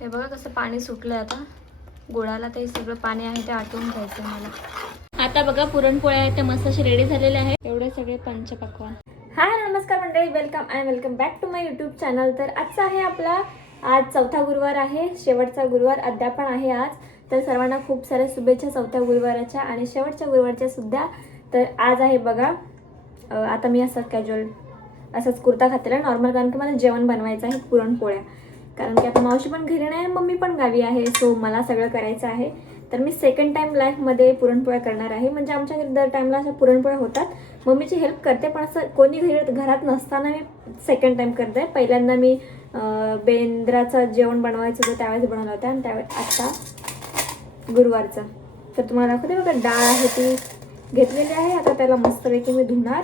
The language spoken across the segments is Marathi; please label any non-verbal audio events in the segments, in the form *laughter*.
हे बघा कसं पाणी सुटलं आता. गुळाला ते सगळं पाणी आहे ते आटवून घ्यायचं मला. आता बघा पुरणपोळ्या आहेत त्या मस्त असे रेडी झालेले आहेत. एवढे सगळे पंचपक्वान हाय नमस्कार मंडळी. Welcome and welcome back to my YouTube channel तर आजचा आहे आपला आज चौथा गुरुवार आहे. शेवटचा गुरुवार अद्यापन आहे आज. तर सर्वांना खूप साऱ्या शुभेच्छा चौथ्या गुरुवाराच्या आणि शेवटच्या गुरुवारच्या सुद्धा. तर आज आहे बघा आता मी असं कॅज्युअल असंच कुर्ता घातलेला नॉर्मल कारण की मला जेवण बनवायचं आहे पुरणपोळ्या. कारण की आता मावशी पण घरी नाही मम्मी पण गावी आहे सो मला सगळं करायचं आहे. तर मी सेकंड टाईम लाईफमध्ये पुरणपोळ्या करणार आहे. म्हणजे आमच्या घरी दर टाईमला अशा पुरणपोळ्या होतात. मम्मीची हेल्प करते पण असं कोणी घरी घरात नसताना मी सेकंड टाईम करते. पहिल्यांदा मी बेंद्राचं जेवण बनवायचं होतं त्यावेळेस बनवलं होतं. आणि त्यावेळेस आत्ता गुरुवारचं. तर तुम्हाला दाखवते बघा डाळ आहे ती घेतलेली आहे. आता त्याला मस्तपैकी मी धुणार.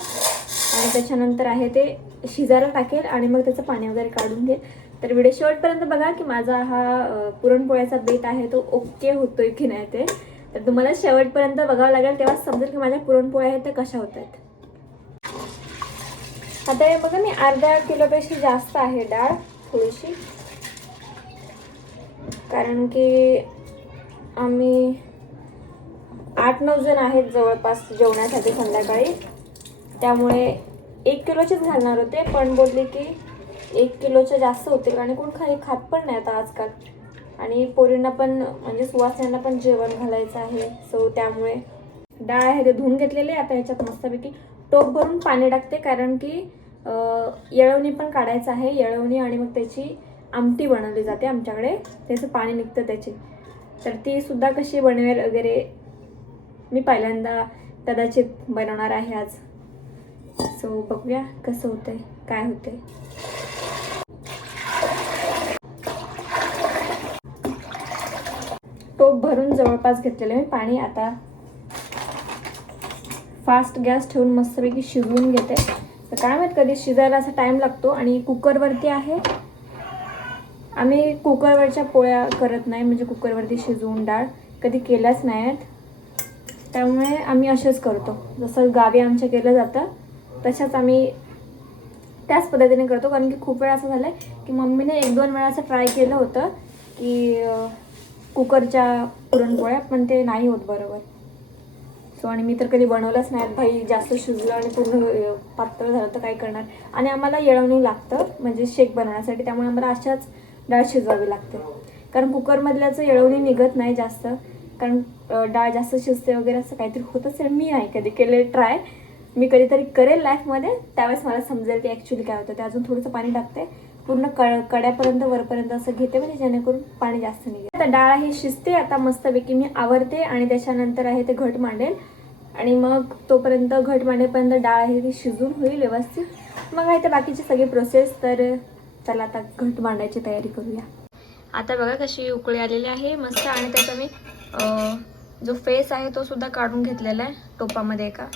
आणि त्याच्यानंतर आहे ते शिजायला टाकेल आणि मग त्याचं पाणी वगैरे काढून घेईल. तर व्हिडिओ शेवटपर्यंत बघा की माझा हा पुरणपोळ्याचा बेट आहे तो ओके होतोय की नाही ते. तर तुम्हाला शेवटपर्यंत बघावं लागेल तेव्हा समजेल की माझ्या पुरणपोळ्या आहेत त्या कशा होत आहेत. आता हे बघा मी अर्ध्या किलोपेक्षा जास्त आहे डाळ थोडीशी. कारण की आम्ही आठ नऊ जण आहेत जवळपास जेवण्यासाठी संध्याकाळी. त्यामुळे एक किलोचेच घालणार होते पण बोलले की एक किलोच्या जास्त होतील आणि कोण खाली खात पण नाही आता आजकाल. आणि पोरींना पण म्हणजे सुवासियांना पण जेवण घालायचं आहे. सो त्यामुळे डाळ आहे ते धुवून घेतलेले आता ह्याच्यात मस्तपैकी टोप भरून पाणी टाकते कारण की येळवणी पण काढायचं आहे. येळवणी आणि मग त्याची आमटी बनवली जाते आमच्याकडे. त्याचं पाणी निघतं त्याची. तर ती सुद्धा कशी बनवेल वगैरे मी पहिल्यांदा कदाचित बनवणार आहे आज. सो बघूया कसं होतंय काय होतंय. टोप भरून जवळपास घेतलेलं मी. पाणी आता फास्ट गॅस ठेवून मस्तपैकी शिजवून घेते. तर काय माहीत कधी शिजायला असा टाईम लागतो आणि कुकरवरती आहे. आम्ही कुकरवरच्या पोळ्या करत नाही म्हणजे कुकरवरती शिजवून डाळ कधी केल्याच नाही आहेत. त्यामुळे आम्ही असेच करतो. जसं गावी आमच्या केलं जातं तशाच आम्ही त्याच पद्धतीने करतो. कारण की खूप वेळा असं झालं आहे की मम्मीने एक दोन वेळा असं ट्राय केलं होतं की कुकरच्या पुरणपोळ्या पण ते नाही होत बरोबर. सो आणि मी तर कधी बनवलंच नाही. भाई जास्त शिजलं आणि पूर्ण पातळ झालं तर काय करणार? आणि आम्हाला येळवणी लागतं म्हणजे शेक बनवण्यासाठी. त्यामुळे आम्हाला अशाच डाळ शिजवावी लागते. कारण कुकरमधल्याचं येळवणी निघत नाही जास्त. कारण डाळ जास्त शिजते वगैरे असं काहीतरी होत असेल मी नाही कधी केले ट्राय. मी कधीतरी करेल लाईफमध्ये. त्यावेळेस मला समजेल की ॲक्च्युली काय होतं. ते अजून थोडंसं पाणी टाकते. पूर्ण कड कड्यापर्यंत वरपर्यंत असं घेते म्हणजे जेणेकरून पाणी जास्त निघेल. आता डाळ ही शिजते आता मस्तपैकी मी आवरते आणि त्याच्यानंतर आहे ते घट मांडेल. आणि मग तोपर्यंत घट मांडेपर्यंत डाळ आहे ती शिजून होईल व्यवस्थित. मग आहे ते बाकीची सगळी प्रोसेस तर चला आता घट मांडायची तयारी करूया. आता बघा कशी उकळी आलेली आहे मस्त आणि त्याचा मी जो फेस आहे तो सुद्धा काढून घेतलेला आहे टोपामध्ये एका.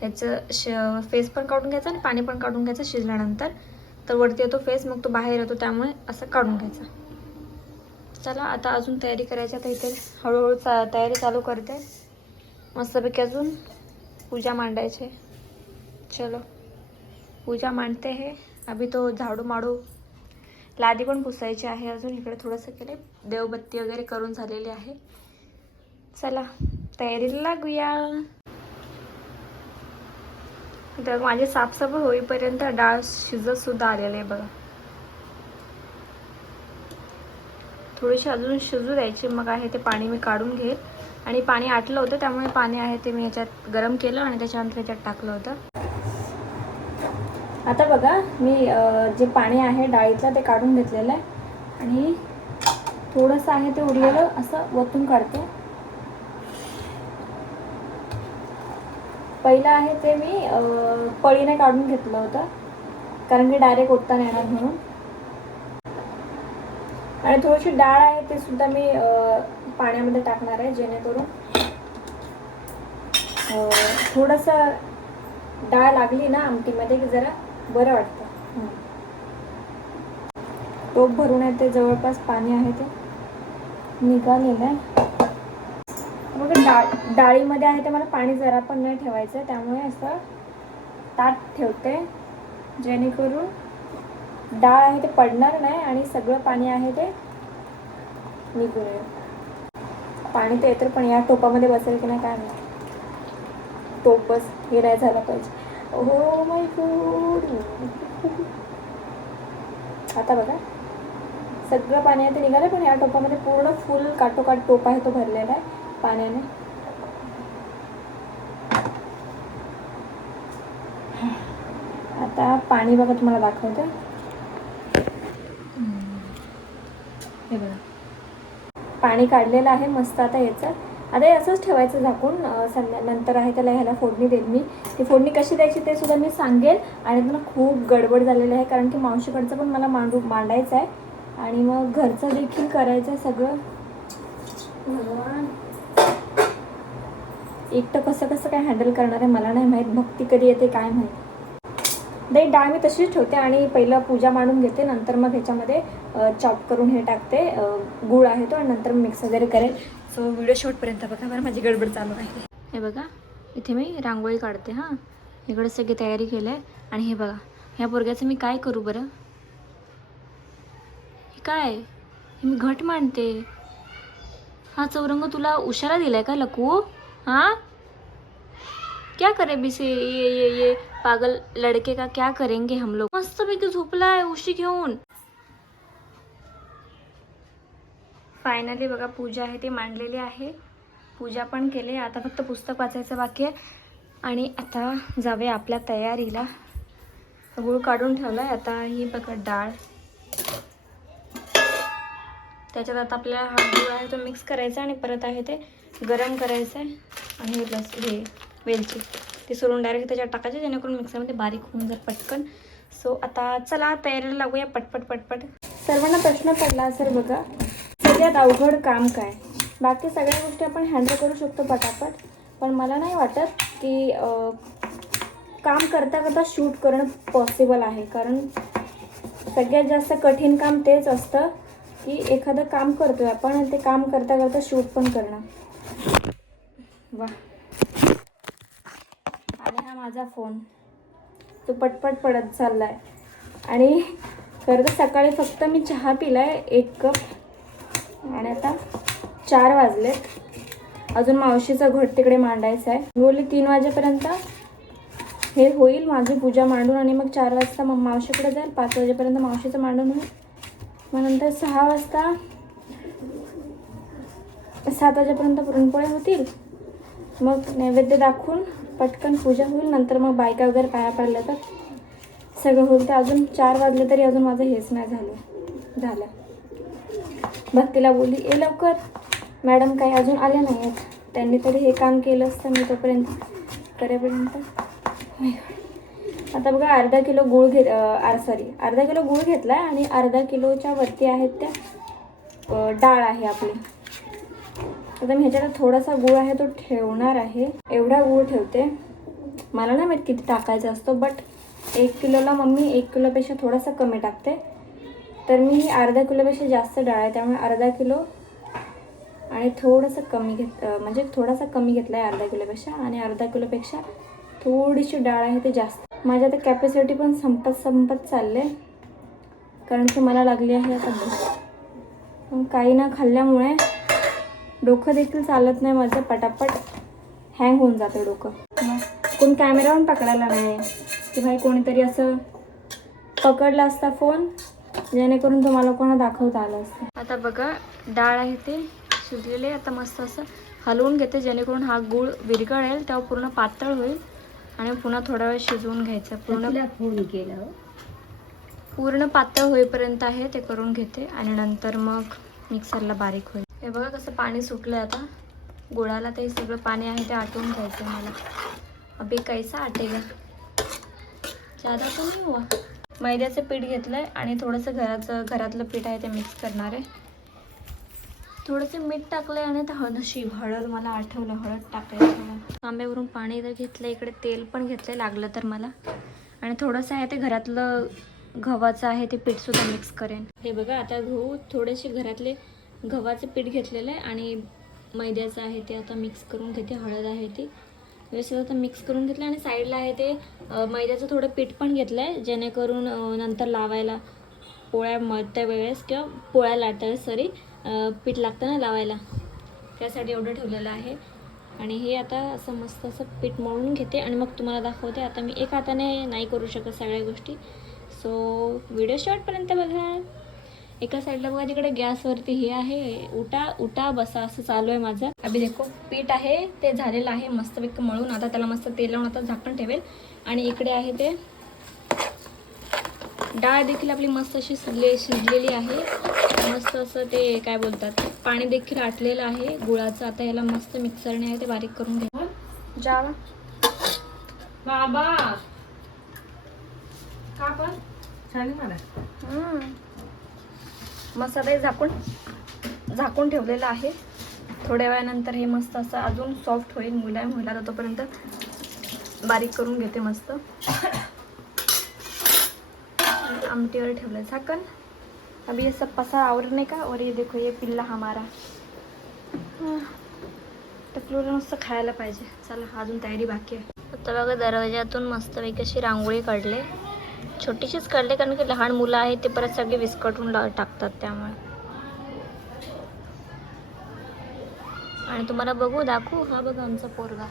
ह्याचं श फेस पण काढून घ्यायचा आणि पाणी पण काढून घ्यायचं शिजल्यानंतर. तर वरती येतो फेस मग तो बाहेर येतो त्यामुळे असं काढून घ्यायचा. चला आता अजून तयारी करायची आता इथे हळूहळू चा तयारी चालू करते. मस्तपैकी अजून पूजा मांडायचे चलो पूजा मांडते हे. अभी तो झाडू माडू लादी पण पुसायची आहे अजून. इकडे थोडंसं केले देवबत्ती वगैरे करून झालेली आहे. चला तयारीला लागूया. तर माझी साफसफाई होईपर्यंत डाळ शिजत सुद्धा आलेलं आहे बघा. थोडीशी अजून शिजू द्यायची. मग आहे ते पाणी मी काढून घेईल. आणि पाणी आटलं होतं त्यामुळे पाणी आहे ते मी ह्याच्यात गरम केलं आणि त्याच्यानंतर ह्याच्यात टाकलं होतं. आता बघा मी जे पाणी आहे डाळीतलं ते काढून घेतलेलं आहे. आणि थोडंसं आहे ते उरलेलं असं वतून काढते. पहिलं आहे ते मी पळीने काढून घेतलं होतं. कारण की डायरेक्ट ओतता नाही येणार म्हणून. आणि थोडीशी डाळ आहे ते सुद्धा मी पाण्यामध्ये टाकणार आहे जेणेकरून थोडंसं डाळ लागली ना आमटीमध्ये की जरा बरं वाटतं. टोप भरून आहे ते जवळपास पाणी आहे ते. निघालेलं आहे. मग डाळ डाळीमध्ये आहे ते मला पाणी जरा पण नाही ठेवायचं त्यामुळे असं ताट ठेवते. जेणेकरून डाळ आहे ते पडणार नाही आणि सगळं पाणी आहे ते निघून येईल. पाणी तर येतं पण या टोपामध्ये बसेल की नाही काय नाही टोपच हे नाही झालं पाहिजे. हो माय गॉड आता बघा. सगळं पाणी आहे ते निघालं पण या टोपामध्ये पूर्ण फुल काटोकाट टोप आहे तो भरलेला आहे. पाण्याने. आता पाणी बघा तुम्हाला दाखवते. हे बघा. पाणी काढलेलं आहे मस्त आता याचं. आता हे असंच ठेवायचं झाकून संध्या नंतर आहे त्याला ह्याला फोडणी देईल मी. ती फोडणी कशी द्यायची ते सुद्धा मी सांगेल. आणि त्यांना खूप गडबड झालेलं आहे कारण की मावशीकडचं पण मला मांडू मांडायचं आहे आणि मग घरचं देखील करायचं आहे सगळं. भगवान. एकटं कसं कसं काय हँडल करणार आहे मला नाही माहीत. भक्ती कधी येते काय माहीत. दही डाळ मी तशीच ठेवते आणि पहिलं पूजा मांडून घेते. नंतर मग ह्याच्यामध्ये चॉप करून हे टाकते. गूळ गुळ आहे तो आणि नंतर मिक्स वगैरे करेल. सो व्हिडिओ शॉर्टपर्यंत बघा. बरं माझी गडबड चालू आहे. हे बघा. इथे मी रांगोळी काढते हां. इकडे सगळी तयारी केलं आहे. आणि हे बघा. ह्या पोरग्याचं मी काय करू बरं? हे काय? मी घट मांडते. हा चौरंग तुला उशारा दिलाय का लकू? हाँ? क्या करे बिसे? ये ये ये पागल लड़के का क्या करेंगे हम लोग? मस्त पैकी झोपलाय उशी घेऊन फायनली बघा पूजा आहे ती मांडलेली आहे. पूजा पण केली. आता फक्त पुस्तक वाचायचं बाकी आहे. आणि आता जाऊया आपल्या तयारीला. गुळ काढून ठेवला आहे आता ही बघा डाळ. त्याच्यात आता आपल्याला हा गुळ आहे तो मिक्स करायचा आणि परत आहे ते गरम करायचं आहे आणि लस हे वेलची. ते सोडून डायरेक्ट त्याच्यात टाकायचे जेणेकरून मिक्सरमध्ये बारीक होऊन जाईल पटकन. सो आता चला तयारीला लागूया पटपट पटपट. सर्वांना प्रश्न पडला सर बघा सगळ्यात अवघड काम काय? बाकी सगळ्या गोष्टी आपण हँडल करू शकतो पटापट. पण मला नाही वाटत की काम करता करता शूट करणं पॉसिबल आहे. कारण सगळ्यात जास्त कठीण काम तेच असतं की एखादं काम करतो आहे आपण ते काम करता करता शूट पण करणं. वा. आणि हा माझा फोन. तो पटपट पडत चालला आहे आणि खरं तर सकाळी फक्त मी चहा पिलाय एक कप. आणि आता चार वाजलेत. अजून मावशीचा घट तिकडे मांडायचा आहे मी बोलली तीन वाजेपर्यंत हे होईल माझी पूजा मांडून आणि मग चार वाजता मग मावशीकडे जाईल. पाच वाजेपर्यंत मावशीचं मांडून होईल. मग नंतर सहा वाजता सात वाजेपर्यंत पुरणपोळ्या होतील. मग नैवेद्य दाखवून पटकन पूजा होईल नंतर मग बायका वगैरे पाया पडल्या तर. सगळं होईल तर अजून चार वाजले तरी अजून माझं हेच नाही झालं झालं. भक्तीला बोलली ए लवकर. मॅडम काही अजून आल्या नाही आहेत त्यांनी तरी हे काम केलं असतं मी तोपर्यंत. करेपर्यंत? आता बघा अर्धा किलो गूळ घेत सॉरी अर्धा किलो गूळ घेतला आहे आणि अर्धा किलोच्या वरती आहेत त्या डाळ आहे आपली. आता मी ह्याच्यात थोडासा गूळ आहे तो ठेवणार आहे. एवढा गूळ ठेवते. मला नाही माहीत किती टाकायचा असतो बट एक किलोला मम्मी एक किलोपेक्षा थोडासा कमी टाकते. तर मी ही अर्धा किलोपेक्षा जास्त डाळ आहे त्यामुळे अर्धा किलो आणि थोडंसं कमी घेत म्हणजे थोडासा कमी घेतला आहे अर्धा किलोपेक्षा आणि अर्धा किलोपेक्षा थोडीशी डाळ आहे ते जास्त. माझी आता कॅपॅसिटी पण संपत संपत चालले कारण की मला लागली आहे आता काही ना खाल्ल्यामुळे डोकं देखील चालत नाही माझं पटापट हँग होऊन जातं डोकं. मग कोण कॅमेरा पण पकडायला नाही की भाई कोणीतरी असं पकडला असता फोन जेणेकरून तुम्हाला कोणा दाखवता आलं असतं. आता बघा डाळ आहे ते शिजलेले आता मस्त असं हलवून घेते जेणेकरून हा गूळ विरघळेल तेव्हा पूर्ण पातळ होईल. आणि पुन्हा थोडा वेळ शिजवून घ्यायचं. पूर्ण फोन केला पूर्ण पातळ होईपर्यंत आहे ते करून घेते. आणि नंतर मग मिक्सरला बारीक होईल. हे बघा कसं पाणी सुटलं आता. गुळाला ते सगळं पाणी आहे ते आटवून घ्यायचं आहे मला. अभि कैसा आटेगा? जादा तर नाही हुआ. मैद्याचं पीठ घेतलं आहे आणि थोडंसं घराचं घरातलं पीठ आहे ते मिक्स करणार आहे. थोडंसं मीठ टाकलं आणि आता हळद हळद मला आठवलं हळद टाकायचं तांब्यावरून पाणी इथं घेतलं इकडे तेल पण घेतलं लागलं तर मला. आणि थोडंसं आहे ते घरातलं गव्हाचं आहे ते पीठसुद्धा मिक्स करेन. हे बघा आता गहू थोडेसे घरातले गव्हाचं पीठ घेतलेलं आहे आणि मैद्याचं आहे ते आता मिक्स करून घेते हळद आहे ती. व्यवस्थित आता मिक्स करून घेतलं आणि साईडला आहे ते मैद्याचं थोडं पीठ पण घेतलं आहे जेणेकरून नंतर लावायला पोळ्या मळत्या वेळेस किंवा पोळ्या लाटत्या वेळेस सॉरी पीठ लागतं ना लावायला. त्यासाठी एवढं ठेवलेलं आहे. आणि हे आता असं मस्त असं पीठ मळून घेते आणि मग तुम्हाला दाखवते. आता मी एक हाताने नाही करू शकत सगळ्या गोष्टी. सो व्हिडिओ शॉर्टपर्यंत बघा. एका साईडला बघा तिकडे गॅसवरती हे आहे उठा उठा बसा असं चालू आहे माझं. अभि देखो पीठ आहे ते झालेलं आहे मस्तपैकी मळून. आता त्याला मस्त तेल लावून आता झाकण ठेवेल. आणि इकडे आहे ते डाळ देखील आपली मस्त अशी शिजले शिजलेली आहे. मस्त असं ते काय बोलतात पाणी देखील आटलेलं आहे. गुळाचं आता याला मस्त मिक्सरने आहे ते बारीक करून घ्या. जावा. बाबा! का पण? छान मला. हम्म. हे झाकून झाकून ठेवलेला आहे. थोड्या वेळानंतर हे मस्त असं अजून सॉफ्ट होईल मुलायम होईल. आता तोपर्यंत बारीक करून घेते मस्त. आमटीवर ठेवलं झाकण. अभी ये सब पसार आवरने का? और ये देखो ये पिल्ला हमारा. टकलूला मस्त खायला पाहिजे. चला अजून तयारी बाकी आहे. आता बघा दरवाज्यातून मस्तपैकी अशी रांगोळी काढले. छोटीशीच काढले कारण की लहान मुलं आहेत ते परत सगळे विस्कटून टाकतात त्यामुळे. आणि तुम्हाला बघू दाखवू? हा बघा आमचा पोरगा.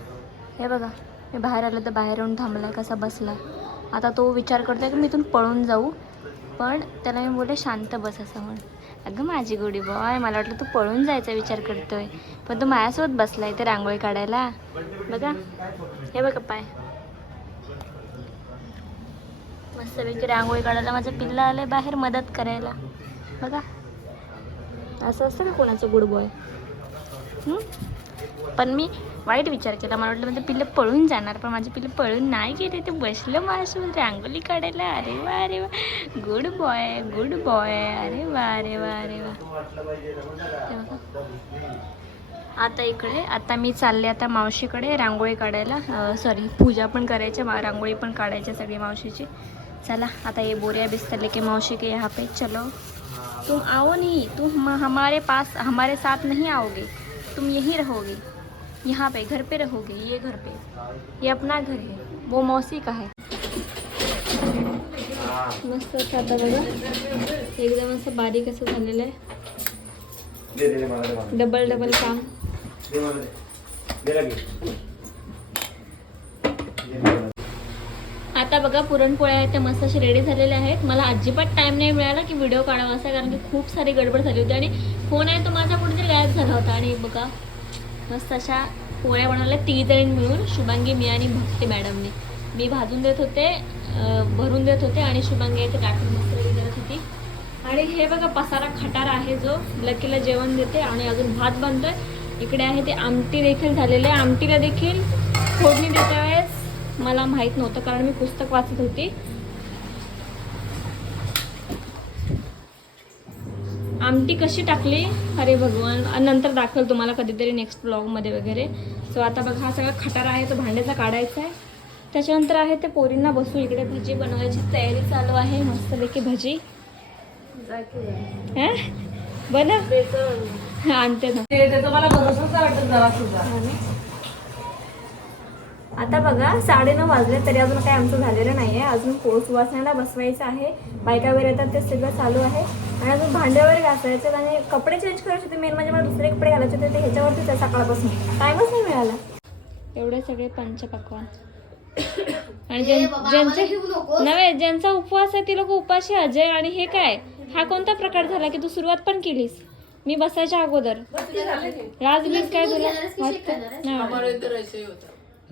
हे बघा मी बाहेर आलं तर बाहेर येऊन थांबलाय कसा बसला आता तो विचार करतोय की मी इथून पळून जाऊ. पण त्याला मी बोलले शांत बस असं म्हणून अगं माझी गोडी बॉय मला वाटलं तू पळून जायचा विचार करतोय. पण तू माझ्यासोबत बसलाय ते रांगोळी काढायला. बघा. हे बघा पाय. मस्तपैकी रांगोळी काढायला. माझं पिल्ला आलंय बाहेर मदत करायला. बघा. असं असतं का कोणाचं गुड बॉय? पण मी वाईट विचार केला. मला वाटलं म्हणजे पिल्लं पळून जाणार पण माझे पिल्लं पळून नाही गेले. ते बसलं माझ्यासोबत रांगोळी काढायला. अरे वा अरे वा. Good boy good boy. अरे वा अरे वा अरे वा. आता इकडे आता मी चालले आता मावशीकडे रांगोळी काढायला. सॉरी पूजा पण करायची रांगोळी पण काढायची सगळी मावशीची. चला आता ये बोरिया बिस्तर लेके मौसी के यहाँ पे चलो। तुम आओ नहीं तुम हमारे पास हमारे साथ नहीं आओगे। तुम यहीं रहोगे। यहाँ पे घर पे रहोगे ये घर पे। ये अपना घर है वो मौसी का है। मस्त असं आता बघा एकदम असं बारीक असं झालेलं आहे मला डबल डबल काम। आता बघा पुरणपोळ्या आहेत त्या मस्त अशा रेडी झालेल्या आहेत. मला अजिबात टाईम नाही मिळाला की व्हिडिओ काढावा असा कारण की खूप सारी गडबड झाली होती. आणि फोन आहे तो माझा कुठेतरी गायब झाला होता. आणि बघा मस्त अशा पोळ्या बनवल्या. ती जण मिळून शुभांगी मी आणि भक्ती मॅडमने. मी भाजून देत होते भरून देत होते आणि शुभांगी इथे टाकून मस्त रेडी करत होती. आणि हे बघा पसारा खटारा आहे जो. लकीला जेवण देते आणि अजून भात बनतोय. इकडे आहे ते आमटी देखील झालेले आहे. आमटीला देखील फोडणी देत्या. वेळेस मला माहीत नव्हतं कारण मी पुस्तक वाचत होती. आमटी कशी टाकली? अरे भगवान. नंतर दाखवेल तुम्हाला कधीतरी नेक्स्ट ब्लॉगमध्ये वगैरे. सो आता बघा हा सगळा खटारा आहे तो भांड्याचा काढायचा आहे. त्याच्यानंतर आहे ते पोरींना बसू इकडे भजी बनवायची तयारी चालू आहे. मस्तपैकी भजी. हा? बनव. हा, आणते ना. ते त्याचा मला भरोसाच नाही वाटत जरा सुद्धा आता बघा साडेनऊ वाजले तरी अजून काही आमचं झालेलं नाही आहे अजून पोस वाचण्याला बसवायचं आहे. बायका वगैरे येतात ते सगळं चालू आहे. आणि अजून भांडे वगैरे घासायचे आणि कपडे चेंज करायचे होते. मेन म्हणजे मला दुसरे कपडे घालायचे होते ते ह्याच्यावरतीच आहे सकाळपासून. टाईमच नाही मिळाला. एवढे सगळे पंचपक्वान. *coughs* आणि ज्यां- ज्यांचे नव्हे ज्यांचा उपवास आहे ती लोक उपाशी अजय आणि हे काय? हा कोणता प्रकार झाला की तू सुरुवात पण केलीस? मी बसायच्या अगोदर. राजबीज काय तुला.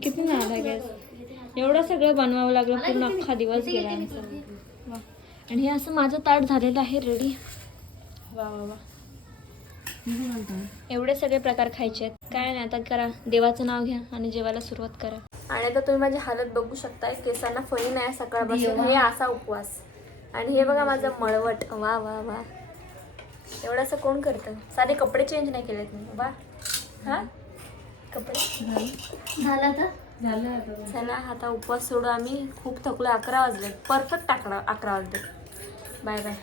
किती नाला गॅस एवढं सगळं बनवावं लागलं पूर्ण अख्खा दिवस गेला वा. आणि हे असं माझं ताट झालेलं आहे रेडी वा वा वा. एवढे सगळे प्रकार खायचे आहेत. काय नाही आता करा. देवाचं नाव घ्या आणि जेवायला सुरुवात करा. आणि आता तुम्ही माझी हालत बघू शकताय केसांना फळी नाही सकाळपासून. हे असा उपवास. आणि हे बघा माझं मळवट. वा वा वा. एवढं असं कोण करतं? साधे कपडे चेंज नाही केलेत मी. वा. हा? कपडे. झालं आता? चला आता उपवास सोडू. आम्ही खूप थकलो अकरा वाजले परफेक्ट अकरा अकरा वाजले बाय बाय.